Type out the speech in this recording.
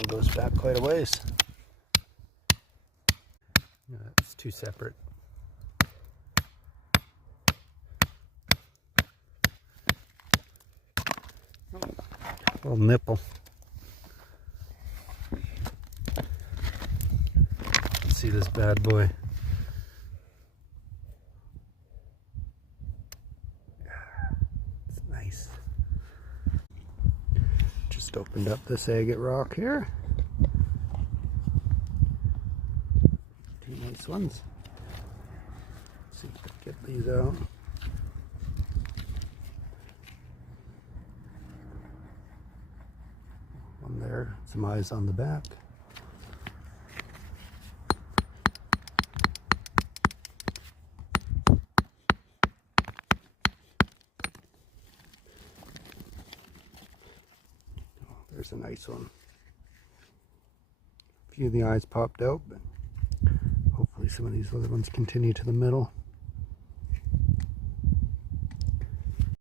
one goes back quite a ways. It's two separate. Little nipple. Let's see this bad boy. It's nice. Just opened up this agate rock here. Two nice ones. Let's see if I can get these out. One there, some eyes on the back. There's a nice one. A few of the eyes popped out, but hopefully some of these other ones continue to the middle.